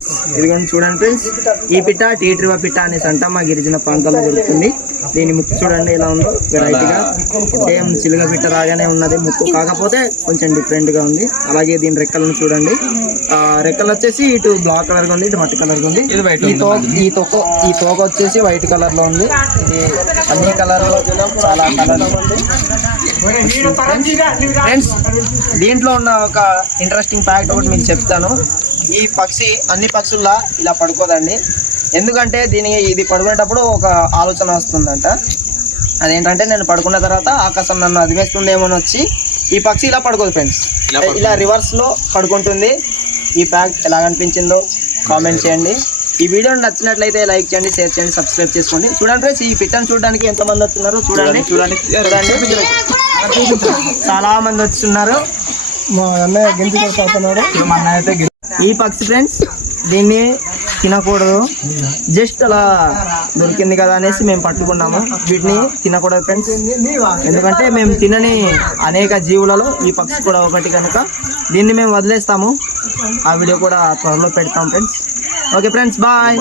ఇదిగోండి చూడండి ఫ్రెండ్స్, ఈ పిట్ట టీట్రివ పిట్ట అనేసి అంట మా గిరిజన ప్రాంతాల్లో దొరుకుతుంది. దీని ముక్కు చూడండి ఎలా ఉందో, వెరైటీగా సేమ్ చిలుక పిట్ట రాగానే ఉన్నది ముక్కు, కాకపోతే కొంచెం డిఫరెంట్గా ఉంది. అలాగే దీని రెక్కలను చూడండి, రెక్కలు వచ్చేసి ఇటు బ్లాక్ కలర్గా ఉంది, ఇటు మట్టి కలర్గా ఉంది. ఈ తోక వచ్చేసి వైట్ కలర్లో ఉంది. ఇది అన్ని కలర్లో చాలా కలర్ ఉంది ఫ్రెండ్స్. దీంట్లో ఉన్న ఒక ఇంట్రెస్టింగ్ ఫ్యాక్ట్ ఒకటి మీకు చెప్తాను. ఈ పక్షి అన్ని పక్షుల్లా ఇలా పడుకోదండి. ఎందుకంటే ఇది పడుకునేటప్పుడు ఒక ఆలోచన వస్తుందంట. అదేంటంటే నేను పడుకున్న తర్వాత ఆకాశం నన్ను అదిమేస్తుందేమో అని వచ్చి ఈ పక్షి ఇలా పడుకోదు ఫ్రెండ్స్, ఇలా రివర్స్లో పడుకుంటుంది. ఈ ఫ్యాక్ట్ ఎలా అనిపించిందో కామెంట్ చేయండి. ఈ వీడియో నచ్చినట్లయితే లైక్ చేయండి, షేర్ చేయండి, సబ్స్క్రైబ్ చేసుకోండి. చూడండి ఫ్రెండ్స్, ఈ పిట్టను చూడడానికి ఎంతమంది వస్తున్నారు చూడండి. చాలా మంది వస్తున్నారు. మా అన్నయ్య గింజుతున్నాడు. ఈ పక్షి ఫ్రెండ్స్ దీన్ని తినకూడదు, జస్ట్ అలా దొరికింది కదా అనేసి మేము పట్టుకున్నాము. వీటిని తినకూడదు ఫ్రెండ్స్, ఎందుకంటే మేము తినని అనేక జీవులలో ఈ పక్షి కూడా ఒకటి కనుక దీన్ని మేము వదిలేస్తాము. ఆ వీడియో కూడా త్వరలో పెడతాం ఫ్రెండ్స్. Okay friends, bye.